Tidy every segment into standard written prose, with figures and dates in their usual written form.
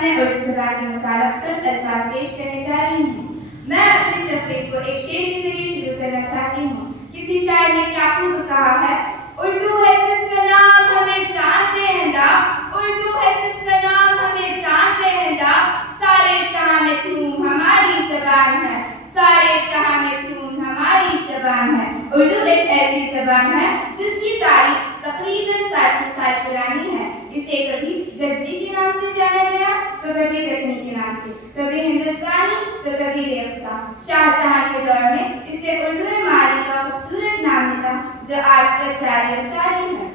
सामने उर्दू ज़बान के मुताल्लिक़ चंद अल्फाज़ पेश करने जा रही हूँ। मैं अपनी तकरीर को एक शेर के ज़रिए शुरू करना चाहती हूँ। किसी शायर ने क्या खूब कहा है, उर्दू है जिसका नाम हमें जानते हैं दा, उर्दू है जिसका नाम हमें जानते हैं दा, सारे जहां में धूम हमारी ज़बान है, सारे जहां में धूम हमारी ज़बान है। उर्दू एक ऐसी ज़बान है जिसकी तारीख तकरीबन 700 साल पुरानी है। इसे कभी गजरी के नाम से जाना गया, तो कभी रत्नी के नाम से, कभी हिंदुस्तानी, तो कभी रेवता। शाहजहां के दौर में इसे उर्दू माली का खूबसूरत नाम मिला, जो आज तक जारी और सारी है।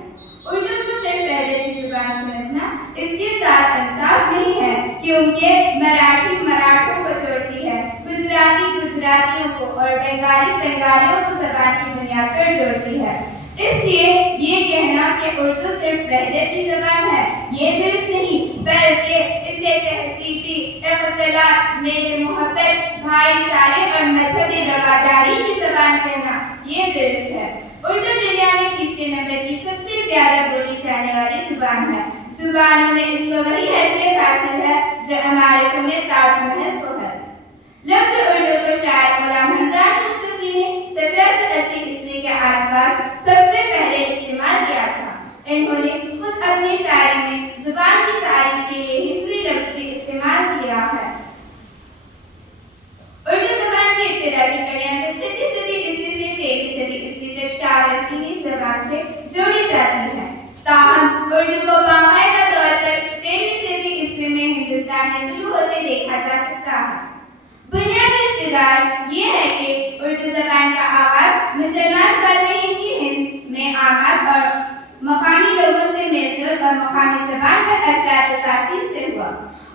उर्दू को सिर्फ पहले की जुबान समझना इसके साथ इंसाफ नहीं है, क्योंकि मराठी मराठों को जोड़ती है, गुजराती गुजरातियों को और बंगाली बंगालियों को जबान की बुनियाद पर जोड़ती है। इसलिए ये कहना कि उर्दू सिर्फ वहदत की ज़बान है, ये दुरुस्त नहीं, बल्कि इसे तहज़ीबी इख्तिलाफ, मेल मोहब्बत, भाईचारे और मजहबी रवादारी की ज़बान कहना ये दुरुस्त है। उर्दू दुनिया में तीसरे नंबर की सबसे ज़्यादा बोली जाने वाली ज़ुबान है। ज़ुबानों में इसको वही हैसियत हासिल है जो हमारे में ताजमहल को है। लफ्ज़ उर्दू को शायर गुलाम हमदानी यूसुफ़ी ने 1780 ईस्वी के आसपास सबसे पहले इस्तेमाल किया था। इन्होंने खुद अपनी शायरी में ज़ुबान की तारीफ के लिए हिंदी लफ्ज़ भी इस्तेमाल किया है। उर्दू ज़बान की इब्तिदा की कड़ियाँ 6वीं सदी ईस्वी से 13वीं सदी ईस्वी तक शारसीनी ज़बान से जोड़ी जाती हैं। ताहम उर्दू को बाकायदा तौर पर 13वीं सदी ईस्वी में हिंदुस्तान में शुरू होते देखा जा सकता है। बुनियादी इस्तिदलाल ये है कि उर्दू ज़बान का आगाज़ मुसलमान फ़ातिहीन की हिंद में आमद और मकामी लोगों से मेलजोल और मकामी ज़बान पर असरात व तासीर से हुआ,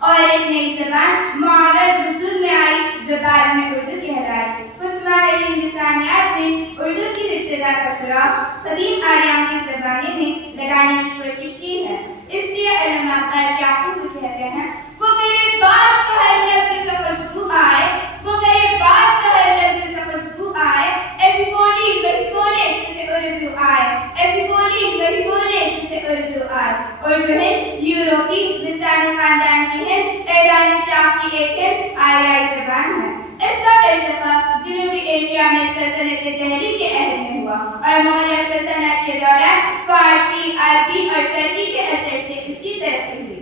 और एक नई ज़बान मुअर्रज़ वजूद में आई जो बाद में उर्दू कहलाई। कुछ माहिरीन लिसानियात ने उर्दू की इब्तिदा का सुराग क़दीम आर्यों की ज़बानी में लगाने की कोशिश की है। इसलिए उलमा क्या खूब कहते हैं, वो करे बात का हर लफ्ज़ से खुशबू आए, वो करे बात का हर लफ्ज़ से खुशबू आए, ऐसी बोली वही बोले जिसे उर्दू आए, ऐसी बोली वही बोले जिसे उर्दू आए। उर्दू है यूरोपी लिसानी खानदान की है, ईरानी शाम की एक है आर्याई ज़बान है। इसका इल्तिक़ा जनूबी एशिया में सल्तनत दिल्ली के अहद में हुआ और मुग़ल सल्तनत के दौरान फारसी, अरबी और तुर्की के असर से इसकी तरक्की हुई।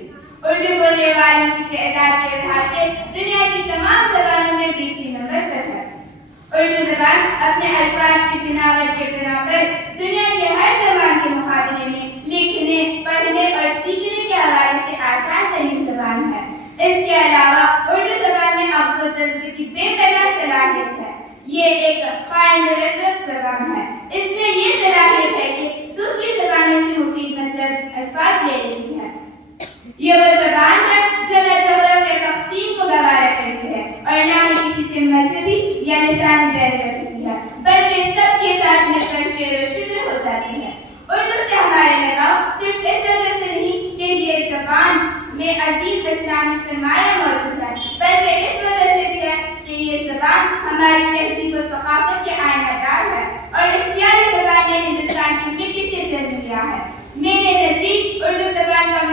उर्दू बोलने वालों की तादाद के लिहाज से दुनिया की तमाम ज़बानों में 20वें नंबर पर है। उर्दू ज़बान अपने अल्फाज की बिनावट के बिना पर दुनिया के हर ज़बान के मुकाबले में लिखने, पढ़ने और सीखने के हवाले से आसान तरीन ज़बान है। इसके अलावा उर्दू ज़बान में अफ़्ज़ व जज़्ब की बेपनाह सलाहियत है। ये एक क़ाइम लज़्ज़त ज़बान है। इसमें ये सलाहियत है कि दूसरी ज़बानों से मुफीद मतलब अल्फाज ले लेती है। ये वो ज़बान है जो न ज़रूरत के तक़सीम को गवारा करती है और न ही किसी से मजहबी या लिसानी बैर रखती है, बल्कि सबके साथ मिलकर शेर व शुक्र हो जाती है। उर्दू से हमारे लगाव सिर्फ इस वजह से नहीं कि ये ज़बान में अजीब इस्लामी सरमाया मौजूद है, बल्कि इस वजह से भी है कि ये ज़बान हमारी तहज़ीब व सक़ाफ़त के आईनादार है और इस प्यारी ज़बान ने हिंदुस्तान की मिट्टी से जन्म लिया है। मेरे नज़दीक उर्दू ज़बान का